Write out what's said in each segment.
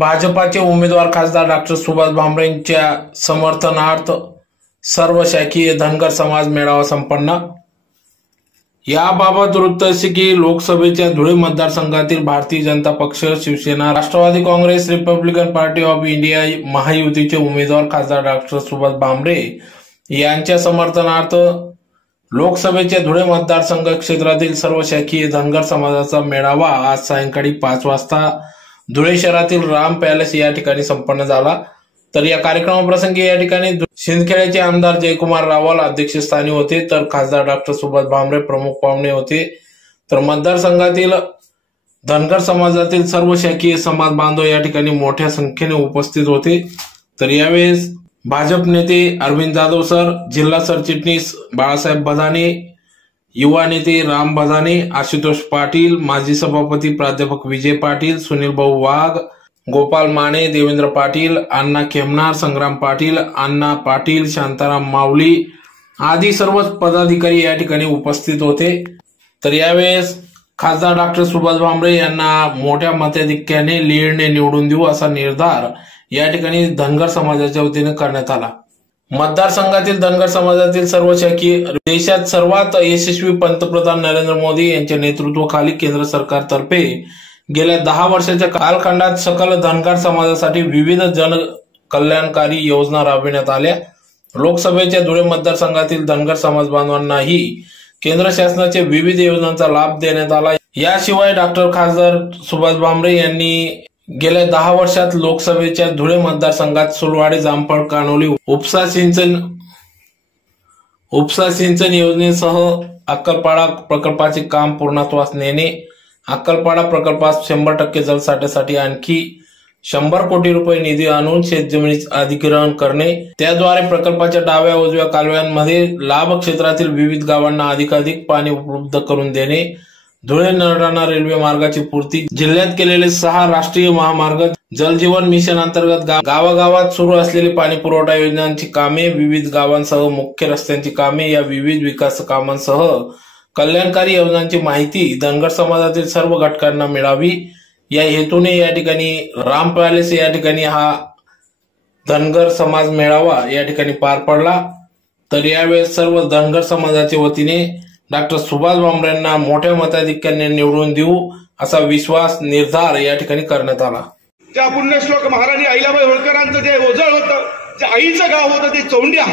भाजपाचे उमेदवार खासदार डॉ. सुभाष भामरे यांच्या समर्थनार्थ सर्व शाखीय धनगर समाज मेळावा संपन्न। याबाबत वृत्त असे की लोकसभेच्या धुळे मतदारसंघातील Bharatiya Janata Paksha, Shiv Sena, Rashtravadi Congress, Republican Party of India महायुतीचे उमेदवार खासदार डॉ. सुभाष भामरे यांच्या समर्थनार्थ लोकसभेच्या धुळे मतदारसंघ क्षेत्रातील सर्व शाखीय धनगर समाजाचा मेळावा आज सायंकाळी 5 वाजता धुळे शहरातील राम पॅलेस या ठिकाणी संपन्न झाला। तर या कार्यक्रमाप्रसंगी या ठिकाणी सिंदखेडचे आमदार जयकुमार रावल अध्यक्षस्थानी होते, तर खासदार डॉ. सुभाष भामरे प्रमुख पाहुणे होते। तर मतदारसंघातील धनगर समाजातील सर्व शाखीय समाज बांधव या ठिकाणी मोठ्या संख्येने उपस्थित होते। तर यावेळेस भाजप नेते अरविंद जाधव सर, जिल्हा सरचिटणीस बाळासाहेब बदाने, युवा नेते राम बदाने, आशुतोष पाटील, माजी सभापती प्राध्यापक विजय पाटील, सुनील भाऊ वाघ, गोपाल माने, देवेंद्र पाटील, अण्णा खेमनार, संग्राम पाटील, अण्णा पाटील, शांताराम माऊली आदी सर्वच पदाधिकारी या ठिकाणी उपस्थित होते। तर यावेळेस खासदार डॉ. सुभाष भामरे यांना मोठ्या मताधिक्याने लीडने निवडून देऊ असा निर्धार या ठिकाणी धनगर समाजाच्या वतीने करण्यात आला। मतदारसंघातील धनगर समाजातील सर्व शाखीय देशात सर्वात यशस्वी पंतप्रधान नरेंद्र मोदी यांच्या नेतृत्वाखाली केंद्र सरकारतर्फे गेल्या 10 वर्षाच्या कालखंडात सकल धनगर समाजासाठी विविध जनकल्याणकारी योजना राबविण्यात आल्या। लोकसभेच्या धुळे मतदारसंघातील धनगर समाज बांधवांनाही केंद्र शासनाच्या विविध योजनांचा लाभ देण्यात आला। याशिवाय डॉ. खासदार सुभाष भामरे यांनी गेल्या 10 वर्षात लोकसभेच्या धुळे मतदारसंघात सुलवाडे, जामफळ, कानोली उपसा सिंचन योजनेसह अक्कलपाडा प्रकल्पाचे काम पूर्णत्वास नेणे, अक्कलपाडा प्रकल्पास 100% जलसाठ्यासाठी आणखी 100 कोटी रुपये निधी आणून शेतजमिनीचे अधिग्रहण करणे, त्याद्वारे प्रकल्पाच्या डाव्या उजव्या कालव्यांमध्ये लाभ क्षेत्रातील विविध गावांना अधिकाधिक पाणी उपलब्ध करून देणे, धुळे नरडाणा रेल्वे मार्गाची पूर्ती, जिल्ह्यात केलेले 6 राष्ट्रीय महामार्ग, जलजीवन मिशन अंतर्गत गावागावात सुरू असलेली पाणी पुरवठा योजनांची कामे, विविध गावांसह मुख्य रस्त्यांची कामे या विविध विकास कामांसह कल्याणकारी योजनांची माहिती धनगर समाजातील सर्व घटकांना मिळावी या हेतूने या ठिकाणी राम पॅलेस या ठिकाणी हा धनगर समाज मेळावा या ठिकाणी पार पडला। तर यावेळेस सर्व धनगर समाजाच्या वतीने डॉ. सुभाष भामरेंना मोठ्या मताधिक्याने निवडून देऊ असा विश्वास निर्धार या ठिकाणी करण्यात आला। त्या पुण्यश्लोक महाराणी अहिल्याबाई होळकरांचं जे ओझळ होतं, जे आईचं गाव होतं ते चौंड्या,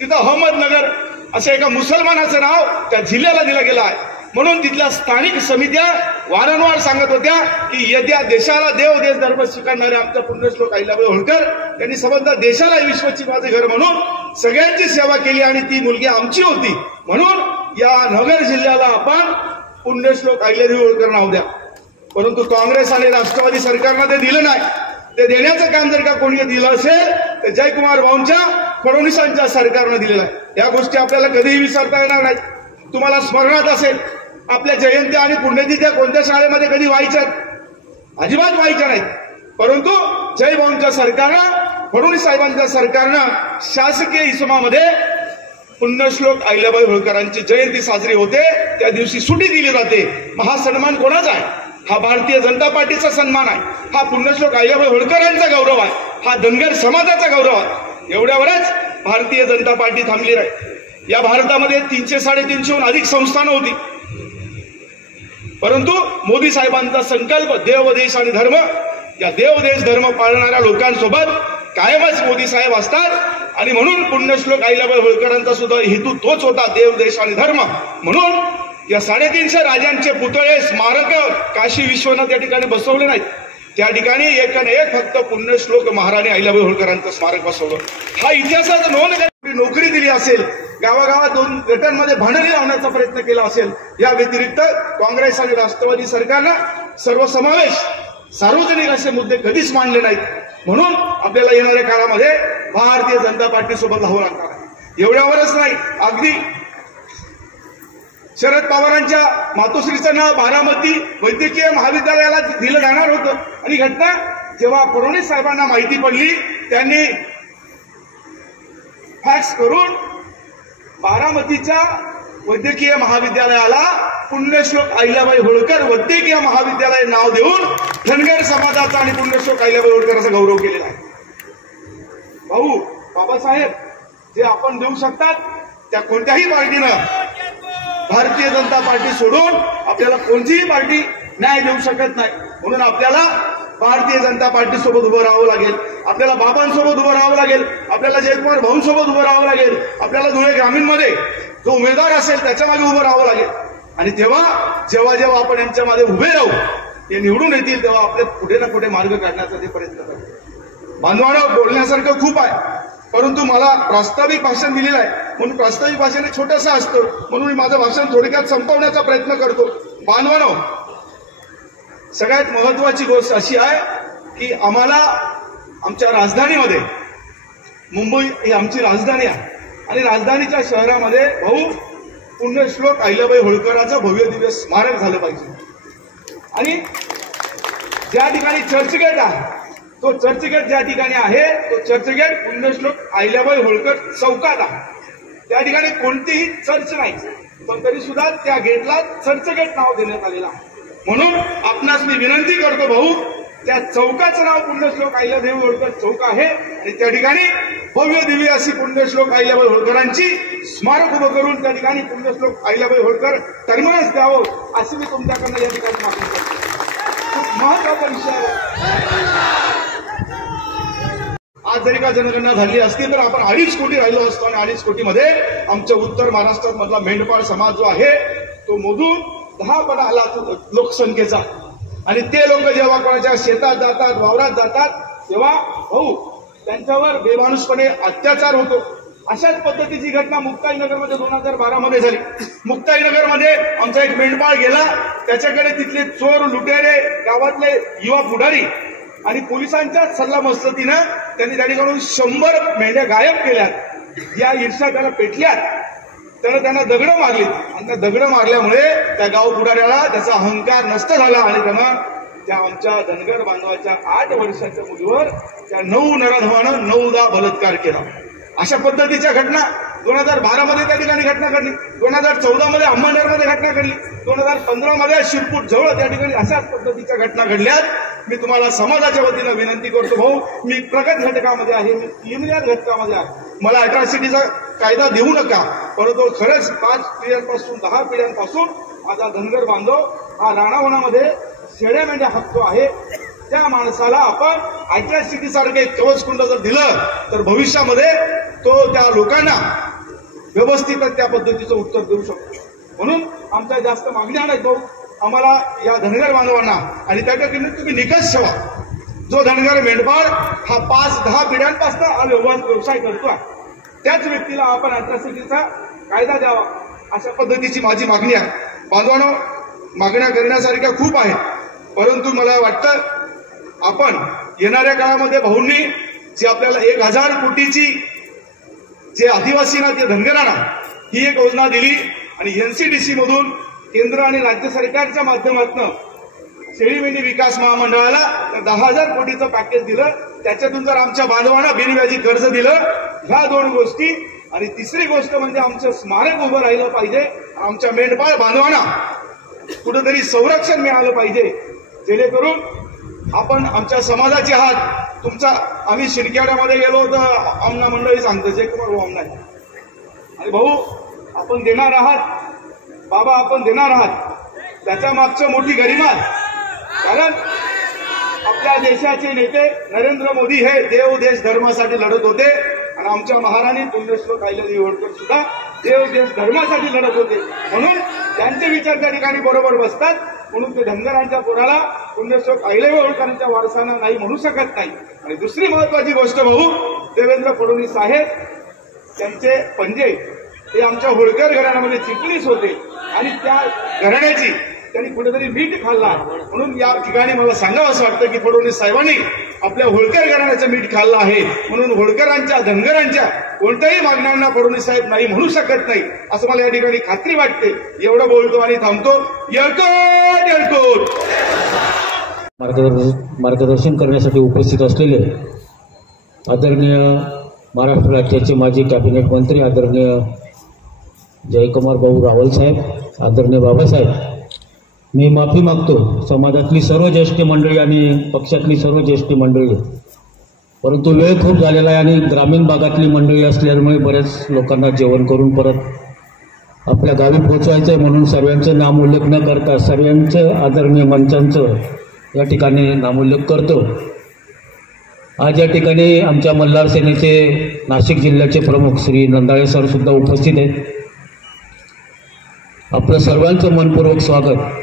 तिथं अहमदनगर असं एका मुसलमानाचं नाव त्या जिल्ह्याला दिलं गेलं आहे। म्हणून तिथल्या स्थानिक समित्या वारंवार सांगत होत्या की येत्या देशाला देव देश धर्म स्वीकारणारे आमचा पुण्यश्लोक अहिल्याबाई होळकर यांनी संबंध देशाला विश्वाची माझे घर म्हणून सगळ्यांची सेवा केली आणि ती मुलगी आमची होती, म्हणून या नगर जिल्ह्याला आपण पुण्यश्लोक अहिल्यादेवी होळकर नाव द्या। परंतु काँग्रेस आणि राष्ट्रवादी सरकारनं ते दिलं नाही। ते देण्याचं काम जर का कोणी दिलं असेल तर जयकुमार भाऊंच्या, फडणवीसांच्या सरकारनं दिलेलं आहे। या गोष्टी आपल्याला कधीही विसरता येणार नाहीत। तुम्हाला स्मरणात असेल आपल्या जयंती आणि पुण्यतिथ्या कोणत्या शाळेमध्ये कधी व्हायच्या? अजिबात व्हायच्या नाहीत। परंतु जय भाऊंच्या सरकारनं, फडणवीस साहेबांच्या सरकारनं शासकीय इसमामध्ये पुण्यश्लोक अहिल्याबाई होळकरांची जयंती साजरी होते, त्या दिवशी सुट्टी दिली जाते। हा सन्मान कोणाचा आहे? हा भारतीय जनता पार्टीचा सन्मान आहे, हा पुण्यश्लोक अहिल्याबाई होळकरांचा गौरव आहे, हा धनगर समाजाचा गौरव आहे। एवढ्यावरच भारतीय जनता पार्टी थांबली नाही। या भारतामध्ये 300-350हून अधिक संस्थानं होती, परंतु मोदी साहेबांचा संकल्प देव देश आणि धर्म, या देव देश धर्म पाळणाऱ्या लोकांसोबत कायमच मोदी साहेब असतात आणि म्हणून पुण्यश्लोक अहिल्याबाई होळकरांचा सुद्धा हेतू तोच होता, देव देश आणि धर्म। म्हणून या 350 राजांचे पुतळे, स्मारक काशी विश्वनाथ या ठिकाणी बसवले नाहीत, त्या ठिकाणी एक फक्त पुण्यश्लोक महाराणी अहिल्याबाई होळकरांचं स्मारक बसवलं। हा इतिहासाचा नोंद नोकरी दिली असेल, गावागावात 2 गटांमध्ये भांडणी लावण्याचा प्रयत्न केला असेल। या व्यतिरिक्त काँग्रेस आणि राष्ट्रवादी सरकारनं सर्वसमावेश सार्वजनिक असे मुद्दे कधीच मांडले नाहीत। म्हणून आपल्याला येणाऱ्या काळामध्ये भारतीय जनता पार्टी सोबत राहावं लागणार आहे। एवढ्यावरच नाही, अगदी शरद पवारांच्या मातोश्रीचं नाव बारामती वैद्यकीय महाविद्यालयाला दिलं जाणार होतं आणि घटना जेव्हा फडणवीस साहेबांना माहिती पडली, त्यांनी फॅक्स करून बारामतीच्या वैद्यकीय महाविद्यालयाला पुण्यश्लोक अहिल्याबाई होळकर वैद्यकीय महाविद्यालय नाव देऊन धनगर समाजाचा आणि पुण्यश्लोक अहिल्याबाई होळकरांचा गौरव केलेला आहे. भाऊ बाबासाहेब जे आपण देऊ शकतात त्या कोणत्याही पार्टीनं भारतीय जनता पार्टी सोडून आपल्याला कोणतीही पार्टी न्याय देऊ शकत नाही. म्हणून आपल्याला भारतीय जनता पार्टी सोबत उभं राहावं लागेल, आपल्याला बाबांसोबत उभं राहावं लागेल, आपल्याला जयकुमार भाऊंसोबत उभं राहावं लागेल, आपल्याला धुळे ग्रामीणमध्ये जो उमेदवार असेल त्याच्या मागे उभं राहावं लागेल. आणि जेव्हा आपण यांच्या मागे उभे राहू, ते निवडून येतील, तेव्हा आपले कुठे ना कुठे मार्ग काढण्याचा ते प्रयत्न करतो. बांधवांनो, बोलण्यासारखं खूप आहे, परंतु मला प्रास्ताविक भाषण दिलेलं आहे म्हणून प्रास्ताविक भाषण हे छोटंसं असतं, म्हणून मी माझं भाषण थोडक्यात संपवण्याचा प्रयत्न करतो. बांधवांनो, सगळ्यात महत्वाची गोष्ट अशी आहे की आम्हाला आमच्या राजधानीमध्ये, मुंबई ही आमची राजधानी आहे, आणि राजधानीच्या शहरामध्ये भाऊ पुण्यश्लोक अहिल्याबाई होळकरांचं भव्य दिव्य स्मारक झालं पाहिजे. आणि ज्या ठिकाणी चर्चगेट आहे, तो चर्चगेट ज्या ठिकाणी आहे तो चर्चगेट पुण्यश्लोक अहिल्याबाई होळकर चौकात आहे. त्या ठिकाणी कोणतीही चर्च नाही, पण तरी सुद्धा त्या गेटला चर्चगेट नाव देण्यात आलेलं आहे. म्हणून आपणास मी विनंती करतो भाऊ, त्या चौकाचं नाव पुण्यश्लोक अहिल्यादेवी होळकर चौक आहे, आणि त्या ठिकाणी भव्य दिव्य अशी पुण्यश्लोक अहिल्याबाई होळकरांची स्मारक उभं करून त्या ठिकाणी पुण्यश्लोक अहिल्याबाई होळकर टर्मिनस द्यावं अशी मी तुमच्याकडनं या ठिकाणी मागणी करतो. खूप महत्वाचा विषय आहे. आज जरी का जनगणना झाली असती तर आपण 2.5 कोटी राहिलो असतो, आणि 2.5 कोटीमध्ये आमच्या उत्तर महाराष्ट्रात मधला मेंढपाळ समाज जो आहे तो मोजून 10 पट आला लोकसंख्येचा. आणि ते लोक जेव्हा कोणाच्या शेतात जातात, वावरात जातात, तेव्हा भाऊ त्यांच्यावर बेमानुसपणे अत्याचार होतो. अशाच पद्धतीची घटना मुक्ताईनगरमध्ये 2012 मध्ये झाली. मुक्ताईनगरमध्ये आमचा एक मेंढपाळ गेला, त्याच्याकडे तिथले चोर लुटेरे, गावातले युवा पुढारी आणि पोलिसांच्या सल्लामसलतीनं त्यांनी त्या ठिकाणून 100 मेंढ्या गायब केल्यात. या ईर्ष्या त्याला पेटल्यात, त्यानं त्यांना दगडं मारली, आणि त्या दगडं मारल्यामुळे त्या गाव पुढाऱ्याला त्याचा अहंकार नष्ट झाला, आणि त्यानं त्या आमच्या धनगर बांधवाच्या 8 वर्षाच्या मुलीवर त्या 9 नराधमानं 9दा बलात्कार केला. अशा पद्धतीच्या घटना 2012 मध्ये त्या ठिकाणी घटना घडली, 2014 मध्ये अहमदनगरमध्ये घटना घडली, 2015 मध्ये शिरपूर जवळ त्या ठिकाणी अशाच पद्धतीच्या घटना घडल्यात. मी तुम्हाला समाजाच्या वतीनं विनंती करतो भाऊ, मी प्रगत घटकामध्ये आहे, मी प्रिलिमिनरी घटकामध्ये आहे, मला अॅट्रॉसिटीचा कायदा देऊ नका, परंतु खरंच 5 पिढ्यांपासून 10 पिढ्यांपासून माझा धनगर बांधव हा राणावनामध्ये शेळ्या मेंढ्या हक्क आहे. त्या माणसाला आपण अॅट्रॉसिटी सारखे कवचकुंड जर दिलं तर भविष्यामध्ये तो त्या लोकांना व्यवस्थित त्या पद्धतीचं उत्तर देऊ शकतो. म्हणून आमच्या जास्त मागण्या नाहीत भाऊ, आम्हाला या धनगर बांधवांना, आणि त्याच्याकडे तुम्ही निकष ठेवा, जो धनगर मेंढपाळ हा 5-10 पिढ्यांपासून हा व्यवसाय करतोय त्याच व्यक्तीला आपण अॅट्रॉसिटीचा कायदा द्यावा, अशा पद्धतीची माझी मागणी आहे. बांधवांनो, मागण्या करण्यासारख्या खूप आहेत, परंतु मला वाटतं आपण येणाऱ्या काळामध्ये भाऊंनी जी आपल्याला 1000 कोटीची जे आदिवासींना, जे धनगरांना ही एक योजना दिली, आणि एनसीडीसी मधून केंद्र आणि राज्य सरकारच्या माध्यमातून शेळी मेंढी विकास महामंडळाला 10,000 कोटीचं पॅकेज दिलं. त्याच्यातून जर आमच्या बांधवांना बिनव्याजी कर्ज दिलं, ह्या 2 गोष्टी, आणि तिसरी गोष्ट म्हणजे आमचं स्मारक उभं राहिलं पाहिजे, आमच्या मेंढपाळ बांधवांना कुठेतरी संरक्षण मिळालं पाहिजे, जेणेकरून आपण आमच्या समाजाचे आहात. तुमचा आम्ही शिरक्याड्यामध्ये गेलो तर आमना मंडळी सांगतो जयकुमार भाऊ आमना, आणि भाऊ आपण देणार आहात, बाबा आपण देणार आहात, त्याच्या मागचं मोठी गरिमा, कारण आपल्या देशाचे नेते नरेंद्र मोदी हे देव देश धर्मासाठी लढत होते, आणि आमच्या महाराणी पुण्यश्लोक अहिल्यादेवी होळकर सुद्धा देव देश धर्मासाठी लढत होते, म्हणून त्यांचे विचार त्या ठिकाणी बरोबर बसतात. म्हणून ते धनगरांच्या पोराला पुण्यश्लोक अहिल्यादेवी होळकरांच्या वारसांना नाही म्हणू शकत नाही. आणि दुसरी महत्वाची गोष्ट भाऊ, देवेंद्र फडणवीस साहेब त्यांचे पंजे हे आमच्या होळकर घराण्यामध्ये चिटणीस होते, आणि त्या घराण्याची त्यांनी कुठेतरी मीठ खाल्ला. म्हणून या ठिकाणी मला सांगावं असं वाटतं की फडणवीस साहेबांनी आपल्या होळकर घराण्याचं मीठ खाल्लं आहे, म्हणून होळकरांच्या, धनगरांच्या कोणत्याही मागण्यांना फडणवीस साहेब नाही म्हणू शकत नाही, असं मला या ठिकाणी खात्री वाटते. एवढं बोलतो आणि थांबतो. येळकोट येळकोट. मार्गदर्शन करण्यासाठी उपस्थित असलेले आदरणीय महाराष्ट्र राज्याचे माजी कॅबिनेट मंत्री आदरणीय जयकुमार भाऊ रावल साहेब, आदरणीय बाबासाहेब, मी माफी मागतो समाजातली सर्व ज्येष्ठ मंडळी आणि पक्षातली सर्व ज्येष्ठ मंडळी, परंतु वेळ खूप झालेला आहे आणि ग्रामीण भागातली मंडळी असल्यामुळे बऱ्याच लोकांना जेवण करून परत आपल्या गावी पोहोचवायचं आहे, म्हणून सर्वांचं नामोल्लेख न करता सर्वांचं आदरणीय मंचांचं या ठिकाणी नामोल्लेख करतो। आज या ठिकाणी आमच्या मल्हार सेनेचे नाशिक जिल्ह्याचे प्रमुख श्री नंदाळे सर सुद्धा उपस्थित आहेत। आपलं सर्वांचं मनपूर्वक स्वागत।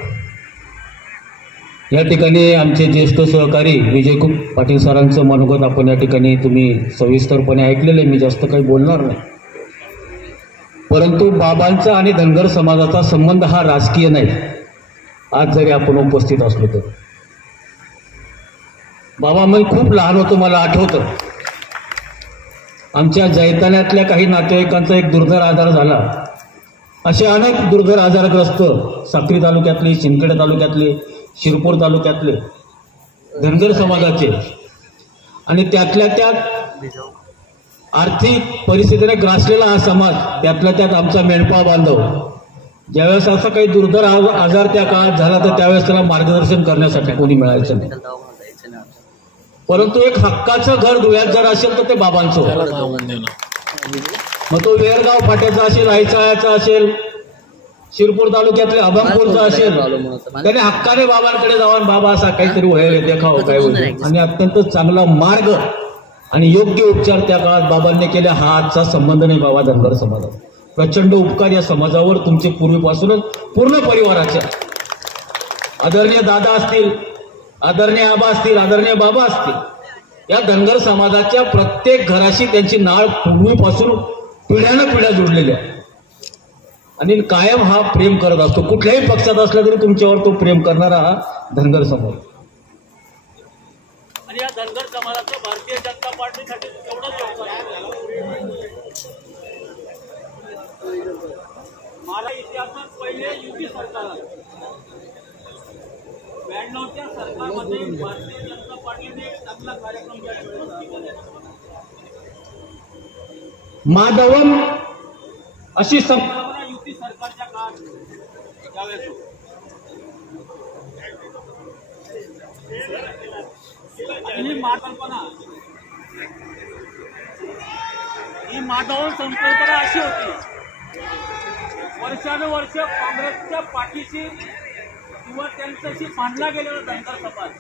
या ठिकाणी आमचे ज्येष्ठ सहकारी विजय पाटील सरांचं मनोगत आपण या ठिकाणी तुम्ही सविस्तरपणे ऐकलेले, मी जास्त काही बोलणार नाही। परंतु बाबांचा आणि धनगर समाजाचा संबंध हा राजकीय नाही। आज जरी आपण उपस्थित असलो तर बाबा मी खूप लहान होतो, मला आठवतं आमच्या जैतान्यातल्या काही नातेवाईकांचा एक दुर्धर आजार झाला। असे अनेक दुर्धर आजारग्रस्त साक्री तालुक्यातले, शिंदखेडा तालुक्यातले, शिरपूर तालुक्यातले धनगर समाजाचे आणि त्यातल्या त्यात आर्थिक परिस्थितीने ग्रासलेला हा समाज, त्यातल्या त्यात आमचा मेंढपाळ बांधव, ज्यावेळेस असा काही दुर्धर आजार त्या काळात झाला तर त्यावेळेस त्याला मार्गदर्शन करण्यासाठी कोणी मिळायचं नाही। परंतु एक हक्काचं घर धुळ्यात जर असेल तर ते बाबांचं होतं। मग तो वेरगाव फाट्याचा असेल, आईचाळ्याचा असेल, शिरपूर तालुक्यातले अभंगपूरचा असेल, त्याने हक्काने बाबांकडे जाऊन बाबा असा काहीतरी व्हायला देखावं काय होतं, आणि अत्यंत चांगला मार्ग आणि योग्य उपचार त्या काळात बाबांनी केले। हा आजचा संबंध नाही बाबा धनगर समाजाचा, प्रचंड उपकार या समाजावर तुमचे पूर्वीपासूनच पूर्ण परिवाराचे। आदरणीय दादा असतील, आदरणीय आबा असतील, आदरणीय बाबा असतील, या धनगर समाजाच्या प्रत्येक घराशी त्यांची नाळ पूर्वीपासून पिढ्यानं पिढ्या जोडलेल्या आणि कायम हा प्रेम करत असतो। कुठल्याही पक्षात असला तरी तुमच्यावर तो प्रेम करणारा हा धनगर समाज। आणि या धनगर समाजाचं भारतीय जनता पार्टीसाठी तेवढंच योगदान मला इतिहासात पहिले युती सरकार 92च्या सरकारमध्ये भारतीय जनता पार्टीने एक चांगला कार्यक्रम केला। माधवम अशी युती सरकारच्या काळात त्यावेळेस ही महाकल्पना, ही माधवन संकल्पना अशी होती, वर्षानुवर्ष काँग्रेसच्या पाठीशी किंवा त्यांच्याशी बांधला गेलेला धनगर समाज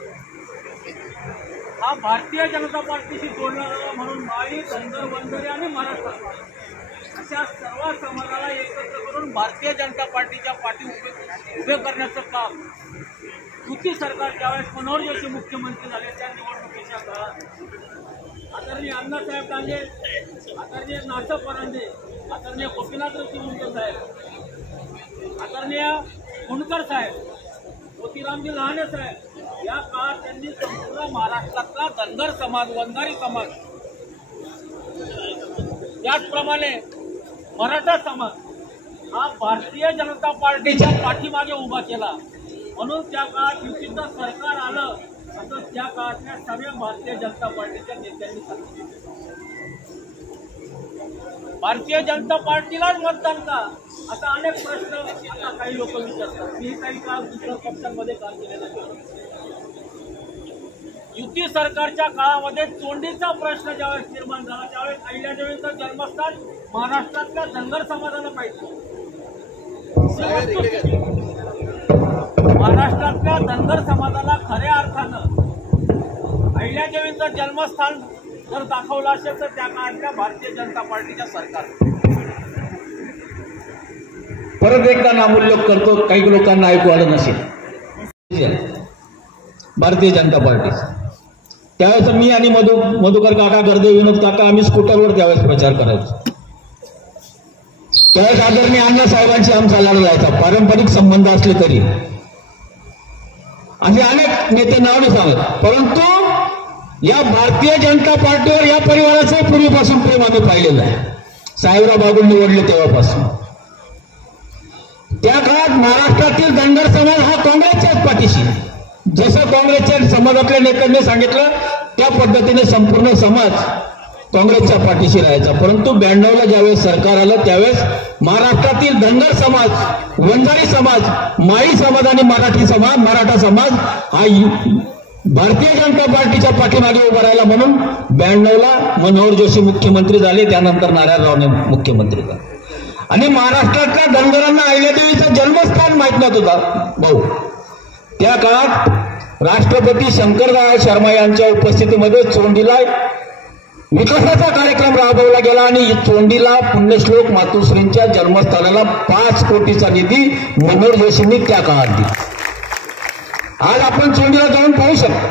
हा भारतीय जनता पार्टीशी जोडला जावा म्हणून माळी, धनगर, वंजारी आणि मराठा अशा सर्व समाजाला एकत्र करून भारतीय जनता पार्टीच्या पाठी उभे करण्याचं काम युती सरकार ज्यावेळेस मनोहर जोशी मुख्यमंत्री झाले त्या निवडणुकीच्या काळात आदरणीय अण्णासाहेब डांगे, आदरणीय नाथ परांडे, आदरणीय गोपीनाथराव मुंडे साहेब, आदरणीय कुणकर साहेब, मोतीरामजी लहाने साहेब, या काळात त्यांनी संपूर्ण महाराष्ट्रातला धनगर समाज, वंजारी समाज, त्याचप्रमाणे मराठा समाज हा भारतीय जनता पार्टीच्या पाठीमागे उभा केला। म्हणून त्या काळात युतीचं सरकार आलं असं त्या काळातल्या सर्व भारतीय जनता पार्टीच्या नेत्यांनी सांगितलं। भारतीय जनता पार्टीलाच मतदान का असा अनेक प्रश्न आता काही लोक विचारतात। मी काही काळ दुसऱ्या पक्षांमध्ये काम केलेलं आहे। युती सरकारच्या काळामध्ये चोंडीचा प्रश्न ज्यावेळेस निर्माण झाला त्यावेळेस अहिल्यादेवीचं जन्मस्थान महाराष्ट्रातल्या धनगर समाजाला पाहिजे। महाराष्ट्रातल्या धनगर समाजाला खऱ्या अर्थानं अहिल्यादेवीचं जन्मस्थान जर दाखवलं असेल तर त्या काळातल्या भारतीय जनता पार्टीच्या सरकार। परत एकदा नामोल्लेख करतो, काही लोकांना ऐकू आलं नसेल। भारतीय जनता पार्टी त्यावेळेस मी आणि मधुकर काका, गर्दे विनोद काका आम्ही स्कूटरवर त्यावेळेस प्रचार करायचो। त्यावेळेस आदरणीय अण्णा साहेबांशी आमचा लढा जायचा, पारंपरिक संबंध असले तरी असे अनेक नेते नाव नाही सांगत, परंतु या भारतीय जनता पार्टीवर या परिवाराचं पूर्वीपासून प्रेम आम्ही पाहिलेलं आहे। साहेबराव बागुल निवडले तेव्हापासून त्या काळात महाराष्ट्रातील धनगर समाज हा काँग्रेसच्याच पाठीशी, जसं काँग्रेसच्या समाजातल्या नेत्यांनी सांगितलं त्या पद्धतीने संपूर्ण समाज काँग्रेसच्या पाठीशी राहायचा. परंतु 92ला ज्यावेळेस सरकार आलं त्यावेळेस महाराष्ट्रातील धनगर समाज, वंजारी समाज, माळी समाज आणि मराठा समाज हा भारतीय जनता पार्टीच्या पाठीमागे उभा राहिला. म्हणून 92ला मनोहर जोशी मुख्यमंत्री झाले, त्यानंतर नारायणरावने मुख्यमंत्री झाले. आणि महाराष्ट्रातल्या धनगरांना अहिल्यादेवीचं जन्मस्थान माहित नव्हतं होता भाऊ. त्या काळात राष्ट्रपती शंकरदयाळ शर्मा यांच्या उपस्थितीमध्ये चोंडीला विकासाचा कार्यक्रम राबवला गेला आणि चोंडीला पुण्यश्लोक मातोश्रींच्या जन्मस्थानाला 5 कोटीचा निधी मनोहर जोशींनी त्या काळात दिला. आज आपण चोंडीला जाऊन पाहू शकतो.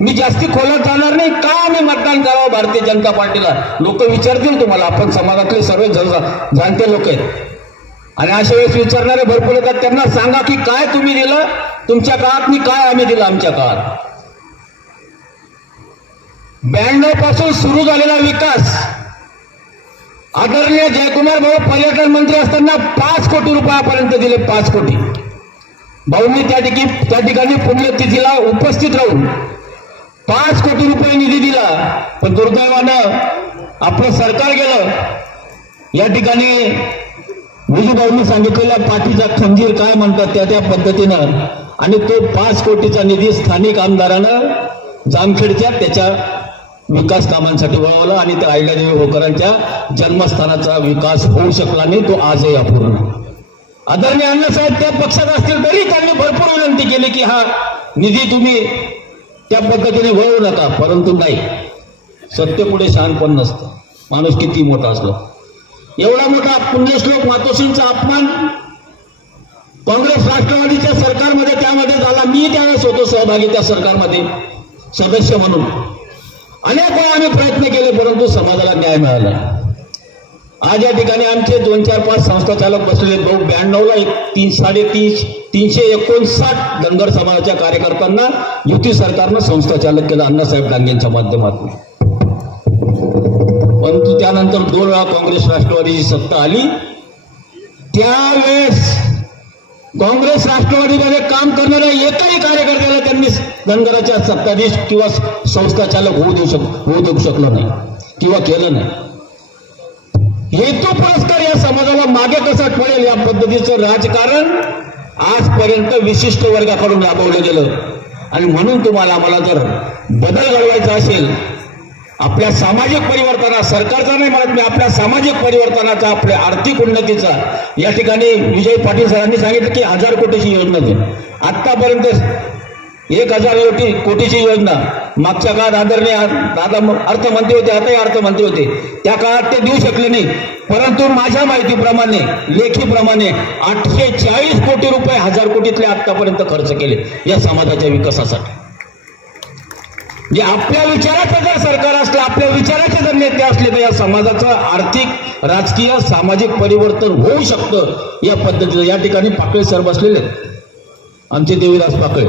मी जास्ती खोलात जाणार नाही. का आम्ही मतदान करावं भारतीय जनता पार्टीला? लोक विचारतील तुम्हाला. आपण समाजातले सर्व जाणते लोक आहेत आणि अशा वेळेस विचारणारे भरपूर येतात. त्यांना सांगा की काय तुम्ही दिलं तुमच्या काळात, मी काय आम्ही दिलं आमच्या काळात. 92 पासून सुरू झालेला विकास आदरणीय जयकुमार भाऊ पर्यटन मंत्री असताना 5 कोटी रुपयापर्यंत दिले. 5 कोटी भाऊंनी त्या ठिकाणी पुण्यतिथीला उपस्थित राहून 5 कोटी रुपये निधी दिला. पण दुर्दैवानं आपलं सरकार गेलं. या ठिकाणी विजूभाऊंनी सांगितलेल्या पाठीचा खंजीर काय म्हणतात त्या पद्धतीनं आणि तो 5 कोटीचा निधी स्थानिक आमदारानं जामखेडच्या त्याच्या विकास कामांसाठी वळवला आणि त्या अहिल्यादेवी होळकरांच्या जन्मस्थानाचा विकास होऊ शकला नाही. तो आजही अपूर्ण. आदरणीय अण्णासाहेब त्या पक्षात असतील तरी त्यांनी भरपूर विनंती केली की हा निधी तुम्ही त्या पद्धतीने वळवू नका. परंतु नाही, सत्य पुढे शहाणपण नसतं. माणूस किती मोठा असलो. एवढा मोठा पुण्यश्लोक मातोश्रींचा अपमान काँग्रेस राष्ट्रवादीच्या सरकारमध्ये त्यामध्ये झाला. मी त्यावेळेस होतो सहभागी त्या सरकारमध्ये सदस्य म्हणून. अनेक वेळा आम्ही प्रयत्न केले परंतु समाजाला न्याय मिळाला. आज या ठिकाणी आमचे 2, 4, 5 संस्था चालक बसलेले भाऊ. 92ला 359 धनगर समाजाच्या कार्यकर्त्यांना युती सरकारनं संस्था चालक केलं अण्णासाहेब डांगेंच्या माध्यमातून. परंतु त्यानंतर 2 वेळा काँग्रेस राष्ट्रवादीची सत्ता आली. त्यावेळेस काँग्रेस राष्ट्रवादीमध्ये काम करणाऱ्या एकही कार्यकर्त्याला त्यांनी धनगराच्या सत्ताधीश किंवा संस्था चालक होऊ देऊ शकलं नाही किंवा केलं नाही. हेतू पुरस्कार या समाजाला मागे कसा ठेवेल या पद्धतीचं राजकारण आजपर्यंत विशिष्ट वर्गाकडून राबवलं गेलं. आणि म्हणून तुम्हाला मला जर बदल घडवायचा असेल आपल्या सामाजिक परिवर्तनात, सरकारचा नाही म्हणत मी, आपल्या सामाजिक परिवर्तनाचा, आपल्या आर्थिक उन्नतीचा, या ठिकाणी विजय पाटील सरांनी सांगितलं की 1000 कोटीची योजना दे. आतापर्यंत 1000 कोटीची योजना मागच्या काळात आदरणीय दादा अर्थमंत्री होते, आताही अर्थमंत्री होते, त्या काळात ते देऊ शकले नाही. परंतु माझ्या माहितीप्रमाणे, लेखीप्रमाणे 840 कोटी रुपये 1000 कोटीतले आतापर्यंत खर्च केले या समाजाच्या विकासासाठी. जे आपल्या विचाराचं जर सरकार असलं, आपल्या विचाराचे जर नेते असले तर या समाजाचं आर्थिक, राजकीय, सामाजिक परिवर्तन होऊ शकतं. या पद्धतीनं या ठिकाणी पाकळे सर बसलेले आमचे देवीदास पाकळे.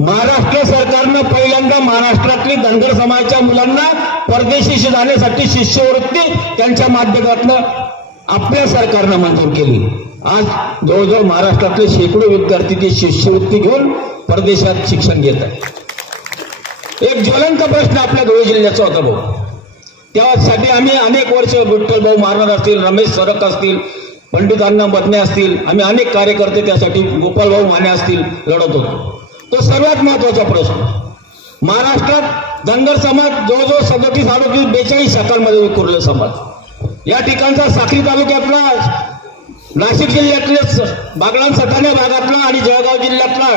महाराष्ट्र सरकारनं पहिल्यांदा महाराष्ट्रातली धनगर समाजाच्या मुलांना परदेशी जाण्यासाठी शिष्यवृत्ती त्यांच्या माध्यमातून आपल्या सरकारनं मंजूर केली. आज जवळजवळ महाराष्ट्रातले शेकडो विद्यार्थी ती शिष्यवृत्ती घेऊन परदेशात शिक्षण घेत आहेत. एक ज्वलंत प्रश्न आपल्या धुळे जिल्ह्याचा होता भाऊ. त्यासाठी आम्ही अनेक वर्ष विठ्ठल भाऊ महाराज असतील, रमेश सरक असतील, पंडित अण्णा बदने असतील, आम्ही अनेक कार्यकर्ते त्यासाठी, गोपाल भाऊ माने असतील, लढत होतो. तो सर्वात महत्वाचा प्रश्न. महाराष्ट्रात धनगर समाज जवळजवळ 37, 38, 42 शाखांमध्ये विखुरले समाज. या ठिकाणचा साक्री तालुक्यातला, नाशिक जिल्ह्यातले बागलाण सटाणे भागातला आणि जळगाव जिल्ह्यातला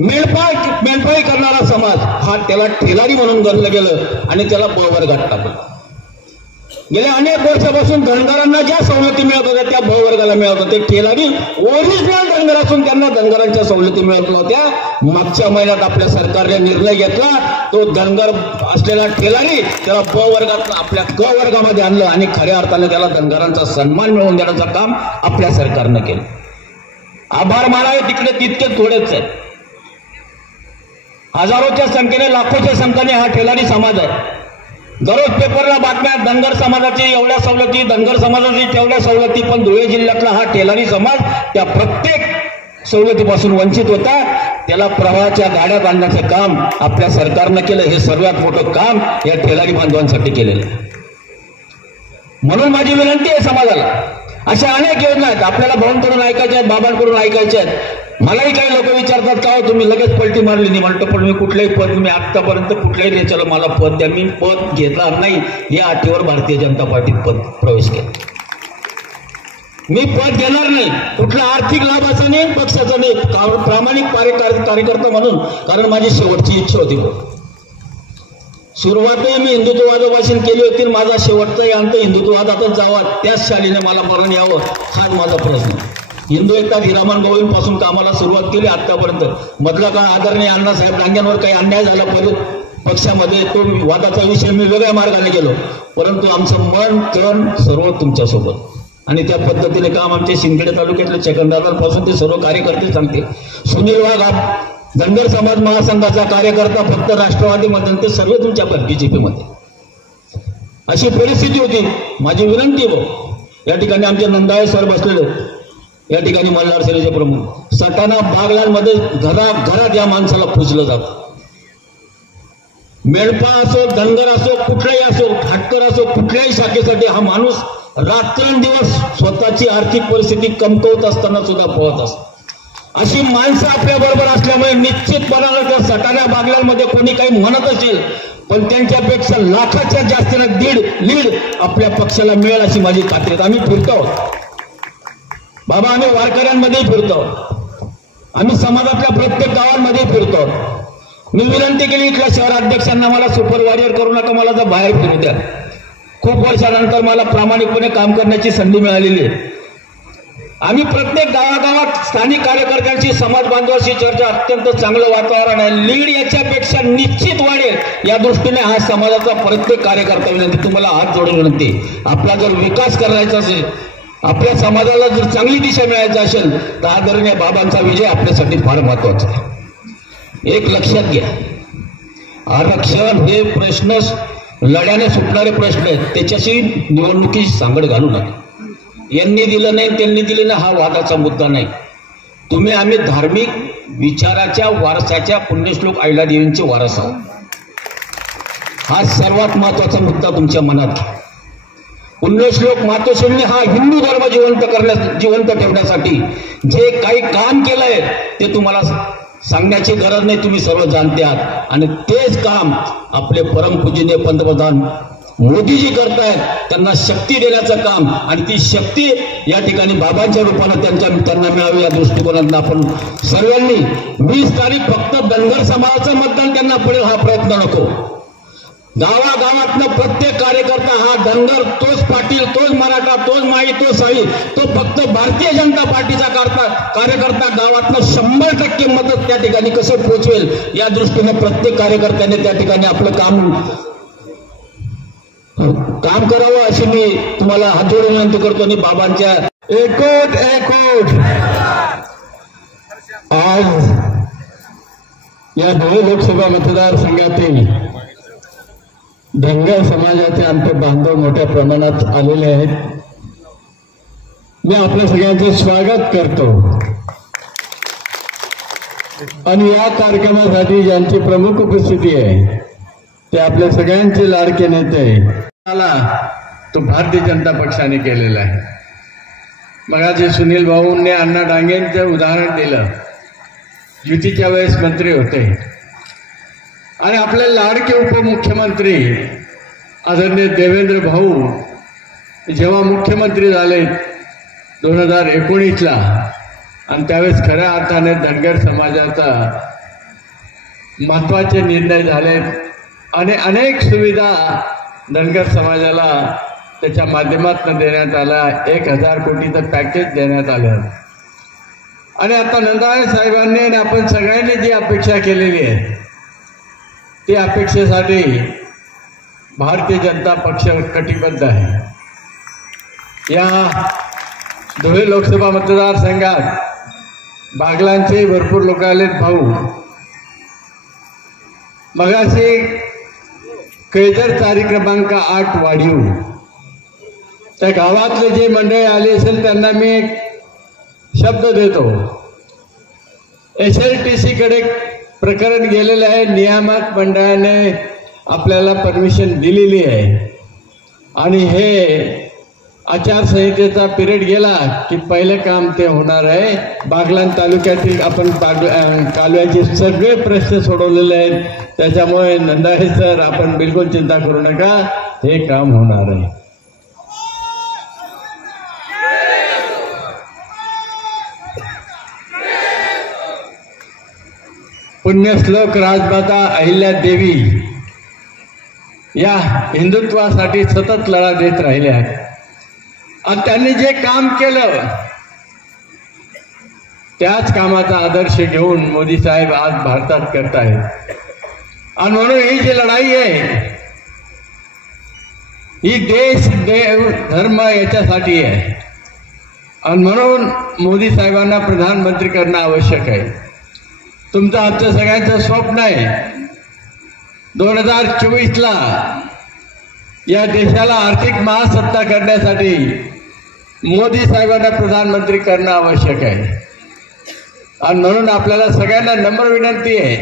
मेंढपाळी करणारा समाज हा त्याला ठेलारी म्हणून गणलं गेलं आणि त्याला बळवर्गात टाकलं. गेल्या अनेक वर्षापासून धनगरांना ज्या सवलती मिळत होत्या त्या बळवर्गाला मिळत होते. ठेलारी ओरिजिनल धनगर असून त्यांना धनगरांच्या सवलती मिळत नव्हत्या. मागच्या महिन्यात आपल्या सरकारने निर्णय घेतला, तो धनगर असलेला ठेलारी त्याला ब वर्गात आपल्या क वर्गामध्ये आणलं आणि खऱ्या अर्थाने त्याला धनगरांचा सन्मान मिळवून देण्याचं काम आपल्या सरकारनं केलं. आभार मानावे तिकडे तितके थोडेच आहेत. हजारोच्या संख्येने, लाखोच्या संख्येने हा ठेलारी समाज आहे. दररोज पेपरला बातम्या, धनगर समाजाची एवढ्या सवलती, धनगर समाजाची तेवढ्या सवलती. पण धुळे जिल्ह्यातला हा ठेलारी समाज त्या प्रत्येक सवलतीपासून वंचित होता. त्याला प्रवाहाच्या गाड्या बांधण्याचं काम आपल्या सरकारनं केलं. हे सर्वात मोठं काम या ठेलारी बांधवांसाठी केलेलं आहे. म्हणून माझी विनंती आहे समाजाला, अशा अनेक योजना आहेत आपल्याला भाऊंकडून ऐकायच्या आहेत, बाबांकडून ऐकायच्या आहेत. मलाही काही लोक विचारतात का तुम्ही लगेच पलटी मारली नाही. म्हणतो पण मी कुठल्याही पद, मी आतापर्यंत कुठल्याही रेच्याला मला पद द्या, मी पद घेणार नाही या अटीवर भारतीय जनता पार्टीत पद प्रवेश केला. मी पद घेणार नाही, कुठला आर्थिक लाभाचा नाही, पक्षाचा नाही, प्रामाणिक कार्यकर्ता म्हणून, कारण माझी शेवटची इच्छा होती. सुरुवातही मी हिंदुत्ववादापासून केली होती, माझा शेवटचाही अंत हिंदुत्ववादातच जावा, त्याच शालीने मला मरण यावं हाच माझा प्रश्न. हिंदू एकता हिरामन गोविंदपासून कामाला सुरुवात केली आतापर्यंत. मधला काळ आदरणीय अण्णासाहेब डांग्यांवर काही अन्याय झाला पक्षामध्ये, तो वादाचा विषय मी वेगळ्या मार्गाने गेलो, परंतु आमचं मन तन सर्व तुमच्यासोबत आणि त्या पद्धतीने काम आमचे शिंदखेडा तालुक्यातले सेकंदारांपासून ते सर्व कार्यकर्ते सांगते. सुनील वाघ धनगर समाज महासंघाचा कार्यकर्ता फक्त राष्ट्रवादीमध्ये, ते सर्व तुमच्या बीजेपीमध्ये. अशी परिस्थिती होती. माझी विनंती या ठिकाणी आमचे नंदाळे सर बसलेले, या ठिकाणी मल्हार सेनेचे प्रमुख, सटाणा बागलांमध्ये घराघरात या माणसाला पुजलं जातं. मेंढपा असो, धनगर असो, कुठलाही असो, हाटकर असो, कुठल्याही शाखेसाठी हा माणूस रात्रंदिवस स्वतःची आर्थिक परिस्थिती कमकवत असताना सुद्धा पोहत असतो. अशी माणसं आपल्या बरोबर असल्यामुळे निश्चितपणाने त्या सटाणा बागलांमध्ये कोणी काही म्हणत असेल, पण त्यांच्यापेक्षा लाखाच्या जास्तीनं लीड आपल्या पक्षाला मिळेल अशी माझी खात्री. आम्ही फिरतो बाबा, आम्ही वारकऱ्यांमध्ये फिरतो, आम्ही समाजातल्या प्रत्येक गावांमध्ये फिरतो. मी विनंती केली इथल्या शहराध्यक्षांना, मला सुपर वॉरियर करू नका, मला तर बाहेर फिरू द्या. खूप वर्षानंतर मला प्रामाणिकपणे काम करण्याची संधी मिळालेली आहे. आम्ही प्रत्येक गावागावात स्थानिक कार्यकर्त्यांशी, समाज बांधवांशी चर्चा, अत्यंत चांगलं वातावरण आहे. लीड याच्यापेक्षा निश्चित वाढेल या दृष्टीने हा समाजाचा प्रत्येक कार्यकर्ता विनंती, तुम्हाला हात जोडून विनंती, आपला जर विकास करायचा असेल, आपल्या समाजाला जर चांगली दिशा मिळायची असेल तर आदरणीय बाबांचा विजय आपल्यासाठी फार महत्वाचा आहे. एक लक्षात घ्या, आरक्षण हे प्रश्न लढ्याने सुटणारे प्रश्न आहेत, त्याच्याशी निवडणुकीची सांगड घालू नका. यांनी दिलं नाही, त्यांनी दिलं नाही, हा वादाचा मुद्दा नाही. तुम्ही आम्ही धार्मिक विचाराच्या वारसाच्या पुण्यश्लोक अहिल्या देवींचे वारस आहोत, हा सर्वात महत्वाचा मुद्दा तुमच्या मनात. पुण्यश्लोक मातोश्रींनी हा हिंदू धर्म जिवंत ठेवण्यासाठी जे काही काम केलंय ते तुम्हाला सांगण्याची गरज नाही, तुम्ही सर्व जाणते आहात. आणि तेच काम आपले परमपूजनीय पंतप्रधान मोदीजी करतायत. त्यांना शक्ती देण्याचं काम, आणि ती शक्ती या ठिकाणी बाबांच्या रूपानं त्यांना मिळावी या दृष्टिकोनातून आपण सर्वांनी 20 तारीख फक्त धनगर समाजाचं मतदान त्यांना पडेल हा प्रयत्न नको. गावागावातनं प्रत्येक कार्यकर्ता हा धनगर, तोच पाटील, तोच मराठा, तोच माई, तोच साई, तो फक्त भारतीय जनता पार्टीचा कार्यकर्ता गावातनं 100% मदत त्या ठिकाणी कसं पोहोचवेल या दृष्टीने प्रत्येक कार्यकर्त्याने त्या ठिकाणी आपलं काम करावं अशी मी तुम्हाला हात जोडून विनंती करतो. आणि बाबांच्या एकूट आज या धुळे लोकसभा मतदारसंघातील धनगर समाजाचे आमचे बांधव मोठ्या प्रमाणात आलेले आहेत. मी आपल्या सगळ्यांचे स्वागत करतो. आणि या कार्यक्रमासाठी ज्यांची प्रमुख उपस्थिती आहे ते आपल्या सगळ्यांचे लाडके नेते तो भारतीय जनता पक्षाने केलेला आहे. मगाशी सुनील भाऊंनी अण्णा डांगेंचं उदाहरण दिलं. युतीच्या वेळेस मंत्री होते आणि आपले लाडके उपमुख्यमंत्री आदरणीय देवेंद्र भाऊ जेव्हा मुख्यमंत्री झाले 2019ला, आणि त्यावेळेस खऱ्या अर्थाने धनगर समाजाचा महत्वाचे निर्णय झाले आणि अनेक सुविधा धनगर समाजाला त्याच्या माध्यमातून देण्यात आला. 1000 कोटीचं पॅकेज देण्यात आलं. आणि आता नंदाळे साहेबांनी आणि आपण सगळ्यांनी जी अपेक्षा केलेली आहे ती अपेक्षेसाठी भारतीय जनता पक्ष कटिबद्ध आहे. या धुळे लोकसभा मतदारसंघात बागलांचे भरपूर लोक आलेत. भाऊ मगाशी केळझर तारीख क्रमांक 8 वाढीव त्या गावातले जे मंडळी आले असेल त्यांना मी एक शब्द देतो. SLTC कडे प्रकरण गेलेलं आहे. नियामक मंडळाने आपल्याला परमिशन दिलेली आहे आणि हे आचारसंहितेचा पिरियड गेला की पहिलं काम ते होणार आहे. बागलाण तालुक्यातील आपण कालव्याचे सगळे प्रश्न सोडवलेले आहेत. त्याच्यामुळे नंदाळे सर आपण बिलकुल चिंता करू नका, हे काम होणार आहे. पुण्यश्लोक राजमाता अहिल्यादेवी या हिंदुत्वासाठी सतत लढा देत राहिल्या आणि त्यांनी जे काम केलं त्याच कामाचा आदर्श घेऊन मोदी साहेब आज भारतात करतायत. आणि म्हणून ही जी लढाई आहे ही देश देव धर्म याच्यासाठी आहे आणि म्हणून मोदी साहेबांना प्रधानमंत्री करणं आवश्यक आहे. तुमचं आमचं सगळ्यांचं स्वप्न आहे 2024ला या देशाला आर्थिक महासत्ता करण्यासाठी मोदी साहेबांना प्रधानमंत्री करणं आवश्यक आहे. आणि म्हणून आपल्याला सगळ्यांना नम्र विनंती आहे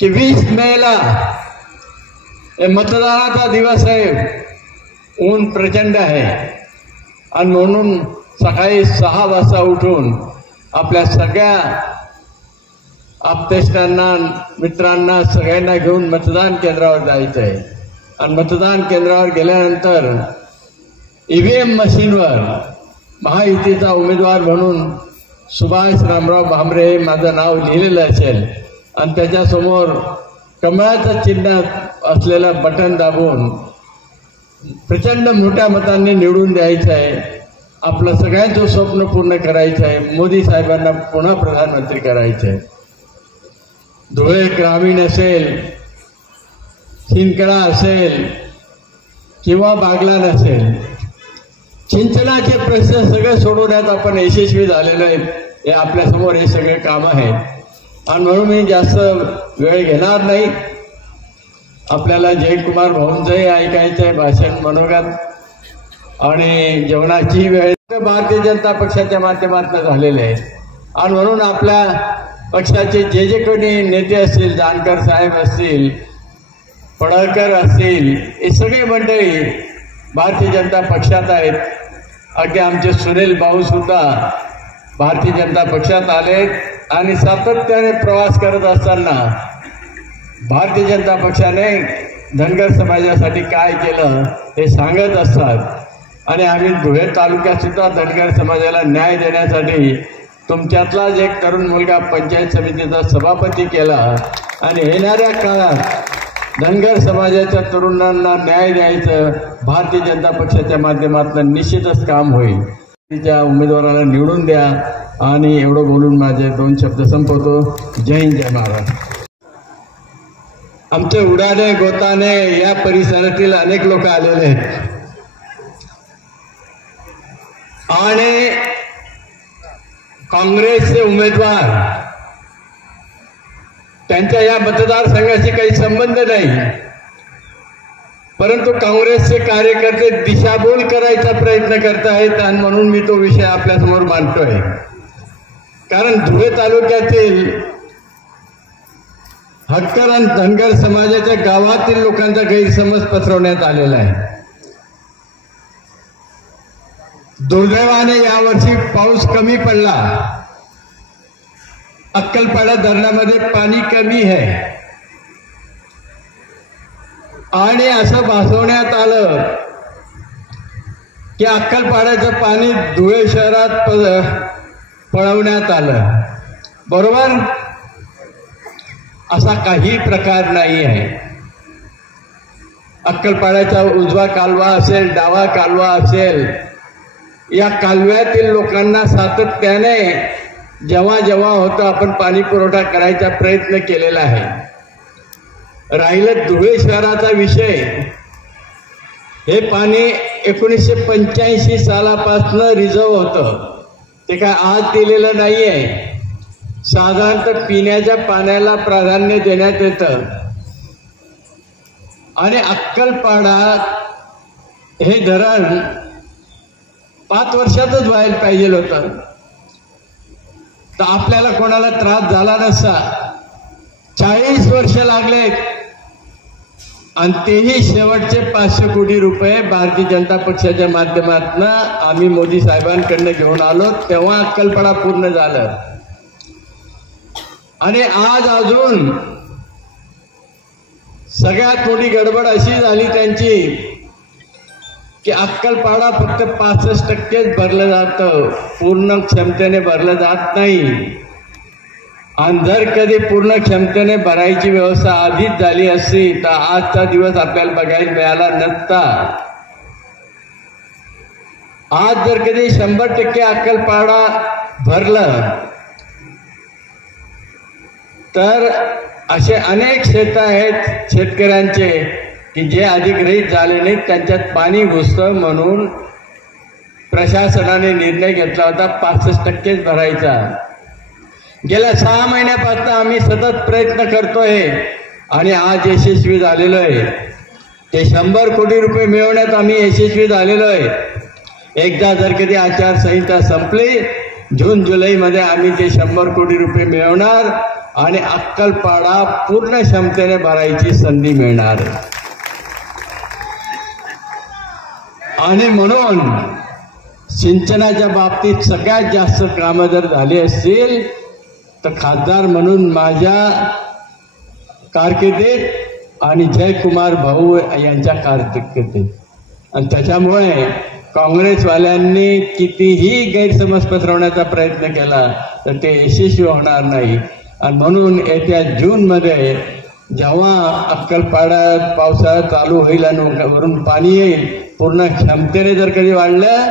की 20 मेला मतदानाचा दिवस आहे. ऊन प्रचंड आहे आणि म्हणून सकाळी 6 वाजता उठून आपल्या सगळ्या आप्तेष्टांना मित्रांना सगळ्यांना घेऊन मतदान केंद्रावर जायचं आहे. आणि मतदान केंद्रावर गेल्यानंतर EVM मशीनवर महायुतीचा उमेदवार म्हणून सुभाष रामराव भामरे हे माझं नाव लिहिलेलं असेल आणि त्याच्यासमोर कमळाचं चिन्ह असलेलं बटन दाबून प्रचंड मोठ्या मतांनी निवडून द्यायचं आहे. आपलं सगळ्यांचं स्वप्न पूर्ण करायचं आहे. मोदी साहेबांना पुन्हा प्रधानमंत्री करायचं आहे. धुळे ग्रामीण असेल, शिंदखेडा असेल किंवा बागलाण असेल, सिंचनाचे प्रश्न सगळे सोडवण्यात आपण यशस्वी झालेलो आहे. हे आपल्यासमोर हे सगळे काम आहेत आणि म्हणून मी जास्त वेळ घेणार नाही. आपल्याला जयकुमार भाऊंचंही ऐकायचं आहे भाषण मनोगत आणि जेवणाची वेळ भारतीय जनता पक्षाच्या माध्यमातून झालेले आहे. आणि म्हणून आपल्या पक्षाचे जे कोणी नेते असतील, जानकर साहेब असतील, पडळकर असतील, हे सगळे मंडळी भारतीय जनता पक्षात आहेत. अगदी आमचे सुनील भाऊ सुद्धा भारतीय जनता पक्षात आले आणि सातत्याने प्रवास करत असताना भारतीय जनता पक्षाने धनगर समाजासाठी काय केलं हे सांगत असतात. आणि आम्ही धुळे तालुक्यात सुद्धा धनगर समाजाला न्याय देण्यासाठी तुमच्यातलाच एक तरुण मुलगा पंचायत समितीचा सभापती केला आणि येणाऱ्या काळात धनगर समाजाच्या तरुणांना न्याय द्यायचं भारतीय जनता पक्षाच्या माध्यमातून निश्चितच काम होईल. तिच्या उमेदवाराला निवडून द्या. आणि एवढं बोलून माझे 2 शब्द संपवतो. जय हिंद, जय महाराष्ट्र. आमचे उडाणे गोताने या परिसरातील अनेक लोक आलेले आहेत आणि काँग्रेसचे उमेदवार त्यांच्या या मतदारसंघाशी काही संबंध नाही, परंतु काँग्रेसचे कार्यकर्ते दिशाभूल करायचा प्रयत्न करत आहेत आणि म्हणून मी तो विषय आपल्यासमोर मांडतोय. कारण धुळे तालुक्यातील हटकर आणि धनगर समाजाच्या गावातील लोकांचा गैरसमज पसरवण्यात आलेला आहे. दुर्दैवाने यावर्षी पाऊस कमी पडला. अक्कलपाडा धरणामध्ये पाणी कमी आहे आणि असं भासवण्यात आलं की अक्कलपाड्याचं पाणी धुळे शहरात पळवण्यात आलं. बरोबर? असा काही प्रकार नाही आहे. अक्कलपाड्याचा उजवा कालवा असेल, डावा कालवा असेल, या कालव्यातील लोकांना सातत्याने जेव्हा जेव्हा होतं आपण पाणी पुरवठा करायचा प्रयत्न केलेला आहे. राहिलं धुळे शहराचा विषय, हे पाणी 1985 सालापासून रिझर्व होतं. ते काय आज दिलेलं नाहीये. साधारणतः पिण्याच्या पाण्याला प्राधान्य देण्यात येतं आणि अक्कलपाडा हे धरण 5 वर्षातच व्हायला पाहिजे होतं. तर आपल्याला कोणाला त्रास झाला नसता. 40 वर्ष लागलेत आणि तेही शेवटचे 500 कोटी रुपये भारतीय जनता पक्षाच्या माध्यमातून आम्ही मोदी साहेबांकडनं घेऊन आलो. तेव्हा अक्कलपणा पूर्ण झालं. आणि आज अजून सगळ्यात मोठी गडबड अशी झाली त्यांची की अक्कलपाडा फक्त 65% भरलं जातं, पूर्ण क्षमतेने भरलं जात नाही. आणि जर कधी पूर्ण क्षमतेने भरायची व्यवस्था आधीच झाली असती तर आजचा दिवस आपल्याला बघायला मिळाला नसता. आज जर कधी 100% अक्कलपाडा भरलं तर असे अनेक शेत आहेत शेतकऱ्यांचे की जे अधिग्रहित झाले नाहीत, त्यांच्यात पाणी घुसतं म्हणून प्रशासनाने निर्णय घेतला होता 65% भरायचा. गेल्या 6 महिन्यापासून आम्ही सतत प्रयत्न करतोय आणि आज यशस्वी झालेलो आहे. ते 100 कोटी रुपये मिळवण्यात आम्ही यशस्वी झालेलो आहे. एकदा जर कधी आचारसंहिता संपली जून जुलैमध्ये आम्ही ते 100 कोटी रुपये मिळवणार आणि अक्कलपाडा पूर्ण क्षमतेने भरायची संधी मिळणार. आणि म्हणून सिंचनाच्या बाबतीत सगळ्यात जास्त कामं जर झाली असतील तर खासदार म्हणून माझ्या कारकिर्दीत आणि जयकुमार भाऊ यांच्या कारकिर्दीत. आणि त्याच्यामुळे काँग्रेसवाल्यांनी कितीही गैरसमज पसरवण्याचा प्रयत्न केला तर ते यशस्वी होणार नाही. आणि म्हणून येत्या जूनमध्ये जेव्हा अक्कलपाड्यात पावसाळा चालू होईल आणि वरून पाणी येईल, पूर्ण क्षमतेने जर कधी वाढलं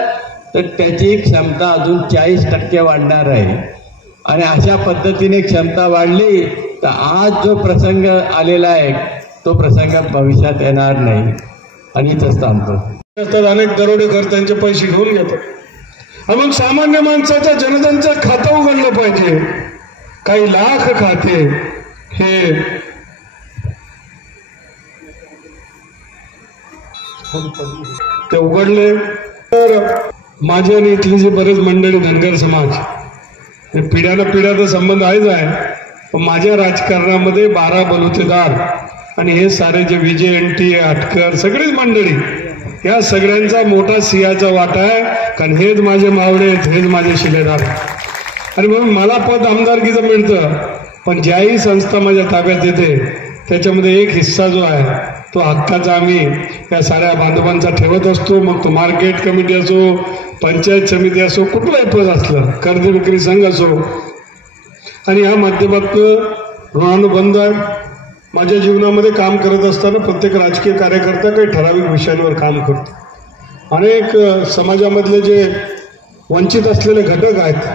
तर त्याची क्षमता अजून 40% वाढणार आहे. आणि अशा पद्धतीने क्षमता वाढली तर आज जो प्रसंग आलेला आहे तो प्रसंग भविष्यात येणार नाही. आणि इथंच थांबतो. अनेक दरोडेखोर त्यांचे पैसे घेऊन घेतात. मग सामान्य माणसाच्या जनतेचं खातं उघडलं पाहिजे. काही लाख खाते हे ते उघडले तर माझी आणि इथली जी बरेच मंडळी धनगर समाज पिढ्यानं पिढ्याचा संबंध आहेच आहे. पण माझ्या राजकारणामध्ये 12 बलुतेदार आणि हे सारे जे विजय NT आटकर सगळीच मंडळी या सगळ्यांचा मोठा सिंहाचा वाटा आहे. कारण हेच माझे मावळे आहेत, हेच माझे शिलेदार. आणि म्हणून मला पद आमदारकीचं मिळतं, पण ज्याही संस्था माझ्या ताब्यात येते त्याच्यामध्ये एक हिस्सा जो आहे तो हक्काचा आम्ही या साऱ्या बांधवांचा ठेवत असतो. मग तो मार्केट कमिटी असो, पंचायत समिती असो, कुठलंही पद असलं, कर्ज विक्री संघ असो. आणि या माध्यमातून ऋणानुबंध माझ्या जीवनामध्ये काम करत असताना प्रत्येक राजकीय कार्यकर्ता काही ठराविक विषयांवर काम करतो. अनेक समाजामधले जे वंचित असलेले घटक आहेत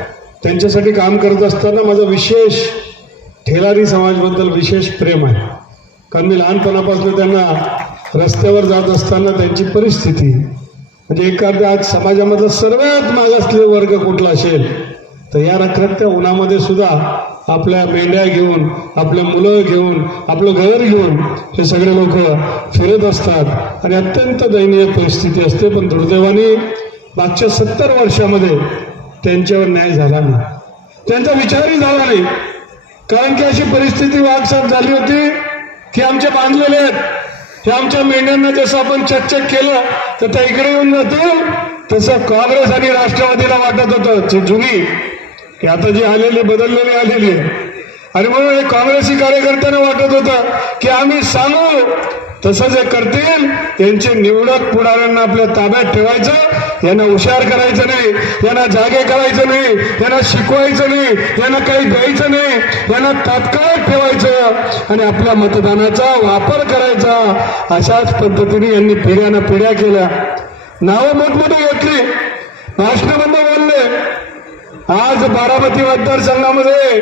त्यांच्यासाठी काम करत असताना माझं विशेष ठेलारी समाजाबद्दल विशेष प्रेम आहे. कारण मी लहानपणापासून त्यांना रस्त्यावर जात असताना त्यांची परिस्थिती म्हणजे एखाद्या आज समाजामधला सर्वात मागासलेला वर्ग कुठला असेल तर या रखरखत्या उन्हामध्ये सुद्धा आपल्या मेंढ्या घेऊन, आपल्या मुलं घेऊन, आपलं घर घेऊन हे सगळे लोक फिरत असतात आणि अत्यंत दयनीय परिस्थिती असते. पण दुर्दैवाने मागच्या 70 वर्षामध्ये त्यांच्यावर न्याय झाला नाही, त्यांचा विचारही झाला नाही. कारण की अशी परिस्थिती वागसाप झाली होती की आमचे बांधलेले आहेत, हे आमच्या मेंढ्यांना जसं आपण चकचक केलं तर त्या इकडे येऊन जातील, तसं काँग्रेस आणि राष्ट्रवादीला वाटत होतं जी जुनी की आता जी आलेली बदललेली आलेली आहे. आणि म्हणून हे काँग्रेसी कार्यकर्त्यांना वाटत होतं की आम्ही सांगू तसं जे करतील त्यांचे निवडक पुढाऱ्यांना आपल्या ताब्यात ठेवायचं, यांना हुशार करायचं नाही, यांना जागे करायचं नाही, यांना शिकवायचं नाही, यांना काही द्यायचं नाही, यांना तात्काळ ठेवायचं आणि आपल्या मतदानाचा वापर करायचा. अशाच पद्धतीने यांनी पिढ्यानं पिढ्या केल्या, नावं मोठमोठी घेतली, भाषणाबद्दल बोलले. आज बारामती मतदारसंघामध्ये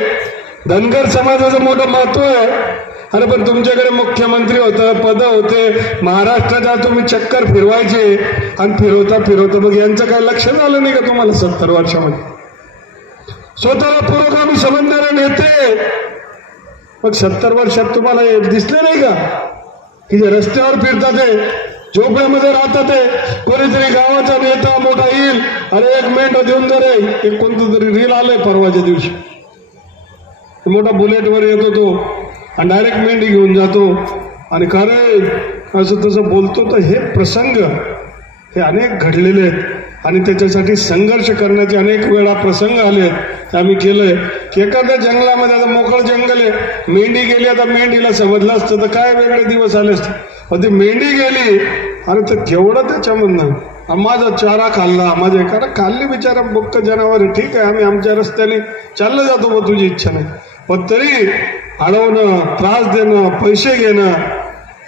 धनगर समाजाचं मोठं महत्व आहे. अरे पण तुमच्याकडे मुख्यमंत्री होतं, पद होते, महाराष्ट्राच्या तुम्ही चक्कर फिरवायचे आणि फिरवता फिरवता मग यांचं काय लक्ष झालं नाही का तुम्हाला 70 वर्षामध्ये? स्वतःला पुरोगामी समजणारे नेते मग 70 वर्षात तुम्हाला दिसले नाही का की जे रस्त्यावर फिरतात ते, झोपड्यामध्ये राहतात ते, कोणीतरी गावाचा नेता मोठा येईल, अरे एक मिनिट देऊन जर एक कोणतं तरी रील आलंय परवाच्या दिवशी मोठा बुलेटवर येतो तो आणि डायरेक्ट मेंढी घेऊन जातो आणि खरे असं तसं बोलतो. तर हे प्रसंग हे अनेक घडलेले आहेत आणि त्याच्यासाठी संघर्ष करण्याचे अनेक वेळा प्रसंग आले ते आम्ही केलंय की एखाद्या जंगलामध्ये आता मोकळं जंगल आहे, मेंढी गेली, आता मेंढीला समजलं असतं तर काय वेगळे दिवस आले असते. पण ती मेंढी गेली अरे तर केवढं त्याच्यामधनं माझा चारा खाल्ला, माझ्या एखादा खाल्ली बिचारा बुक्क जनावर आहे, ठीक आहे आम्ही आमच्या रस्त्याने चाललं जातो, बा तुझी इच्छा नाही, पण तरी अडवणं, त्रास देणं, पैसे घेणं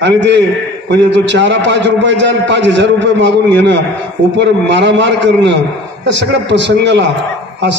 आणि ते म्हणजे तो 4-5 रुपयाचा आणि 5,000 रुपये मागून घेणं, उपर मारामार करणं, या सगळ्या प्रसंगाला हा